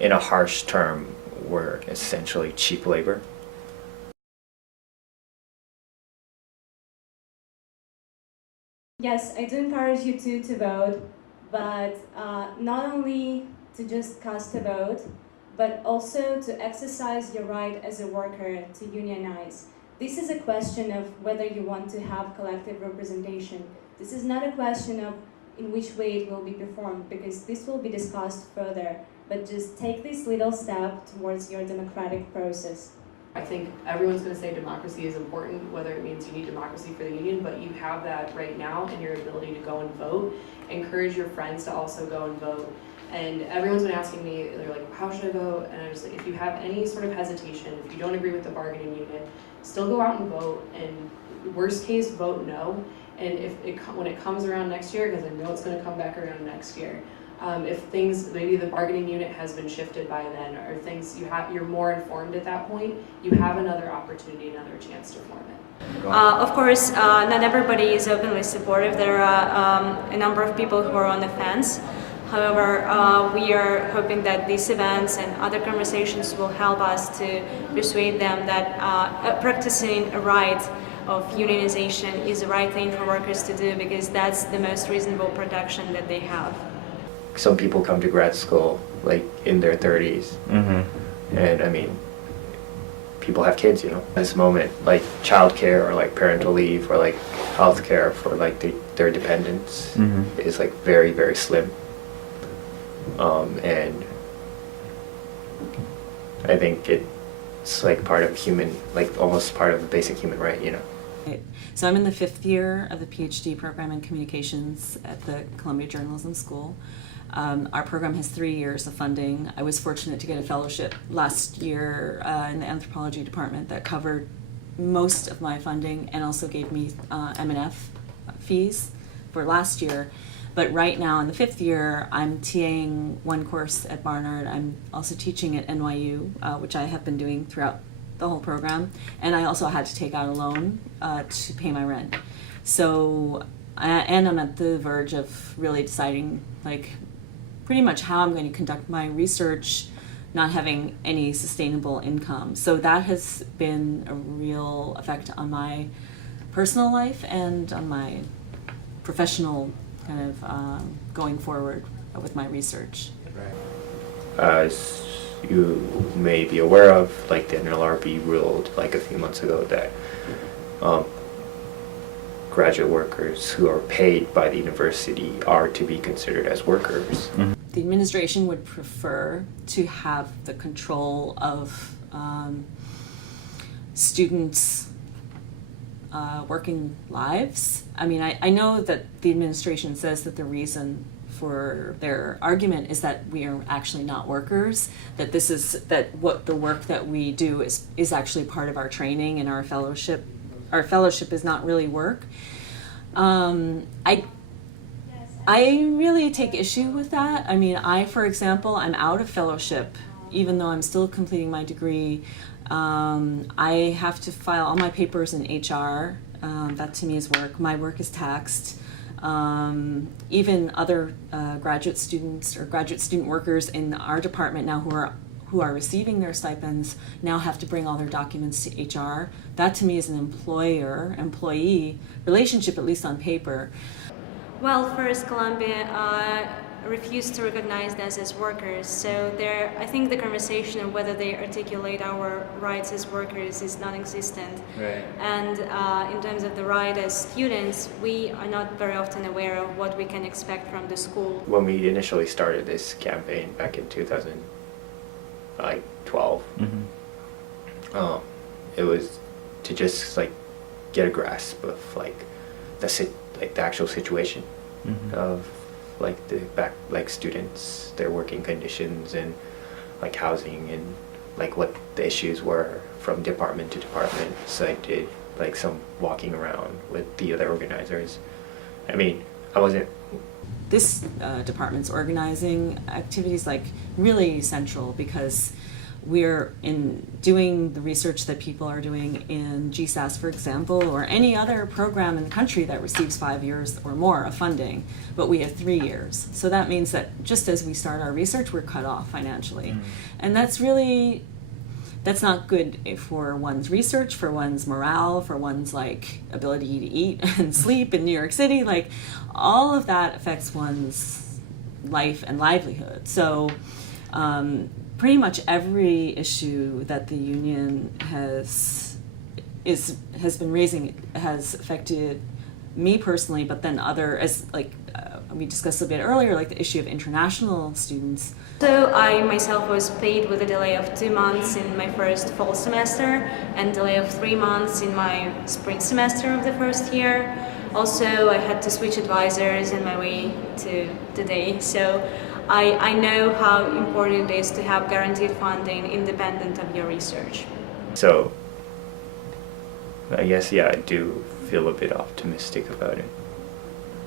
in a harsh term, we're essentially cheap labor. Yes, I do encourage you to vote, but not only to just cast a vote, but also to exercise your right as a worker to unionize. This is a question of whether you want to have collective representation. This is not a question of in which way it will be performed, because this will be discussed further, but just take this little step towards your democratic process. I think everyone's going to say democracy is important, whether it means you need democracy for the union, but you have that right now in your ability to go and vote. Encourage your friends to also go and vote. And everyone's been asking me, they're like, how should I vote? And I'm just like, if you have any sort of hesitation, if you don't agree with the bargaining unit, still go out and vote. And worst case, vote no. And when it comes around next year, because I know it's going to come back around next year, if things, maybe the bargaining unit has been shifted by then, or things you're more informed at that point, you have another opportunity, another chance to form it. Of course, not everybody is openly supportive. There are a number of people who are on the fence. However, we are hoping that these events and other conversations will help us to persuade them that practicing a right of unionization is the right thing for workers to do, because that's the most reasonable protection that they have. Some people come to grad school like in their 30s, and I mean, people have kids, you know. At this moment, like childcare or like parental leave or like healthcare for like their dependents is like very, very slim. And I think it's like part of human, like almost part of the basic human right, you know. So I'm in the 5th year of the PhD program in communications at the Columbia Journalism School. Our program has 3 years of funding. I was fortunate to get a fellowship last year in the anthropology department that covered most of my funding and also gave me M&F fees for last year. But right now in the 5th year, I'm TAing one course at Barnard. I'm also teaching at NYU, which I have been doing throughout the whole program. And I also had to take out a loan to pay my rent. So, and I'm at the verge of really deciding like pretty much how I'm going to conduct my research, not having any sustainable income. So that has been a real effect on my personal life and on my professional kind of going forward with my research. As you may be aware of, like the NLRB ruled like a few months ago that graduate workers who are paid by the university are to be considered as workers. The administration would prefer to have the control of students' working lives. I mean, I know that the administration says that the reason for their argument is that we are actually not workers, that what the work that we do is actually part of our training and our fellowship. Our fellowship is not really work. I really take issue with that. I mean, for example, I'm out of fellowship, even though I'm still completing my degree. I have to file all my papers in HR. That to me is work. My work is taxed. Even other graduate students or graduate student workers in our department now who are receiving their stipends now have to bring all their documents to HR. That to me is an employer-employee relationship, at least on paper. Well, first, Columbia refused to recognize us as workers, so I think the conversation of whether they articulate our rights as workers is non-existent. Right. And in terms of the right as students, we are not very often aware of what we can expect from the school. When we initially started this campaign back in 2012, it was to just like get a grasp of like the actual situation of like students, their working conditions and like housing and like what the issues were from department to department. So I did like some walking around with the other organizers. I mean, This department's organizing activities like really central because we're in doing the research that people are doing in GSAS, for example, or any other program in the country that receives 5 years or more of funding, but we have 3 years. So that means that just as we start our research, we're cut off financially. And that's not good for one's research, for one's morale, for one's like ability to eat and sleep in New York City. Like all of that affects one's life and livelihood. So pretty much every issue that the union has been raising has affected me personally, but then we discussed a bit earlier, like the issue of international students. So I myself was paid with a delay of 2 months in my first fall semester and delay of 3 months in my spring semester of the first year. Also, I had to switch advisors on my way to today. So I know how important it is to have guaranteed funding independent of your research. So I guess, yeah, I do feel a bit optimistic about it.